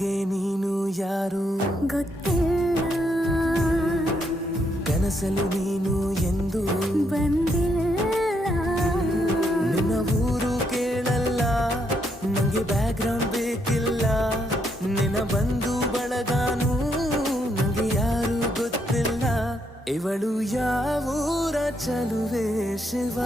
ನನಗೆ ನೀನು ಯಾರು ಗೊತ್ತಿಲ್ಲ, ಕನಸಲು ನೀನು ಎಂದು ಬಂದಿಲ್ಲ. ನಿನ್ನ ಊರು ಕೇಳಲ್ಲ, ನಂಗೆ ಬ್ಯಾಕ್ಗ್ರೌಂಡ್ ಬೇಕಿಲ್ಲ. ನಿನ್ನ ಬಂಧು ಬಳಗಾನು ನಂಗೆ ಯಾರು ಗೊತ್ತಿಲ್ಲ. ಇವಳು ಯಾವೂರ ಚಲುವೆ ಶಿವ.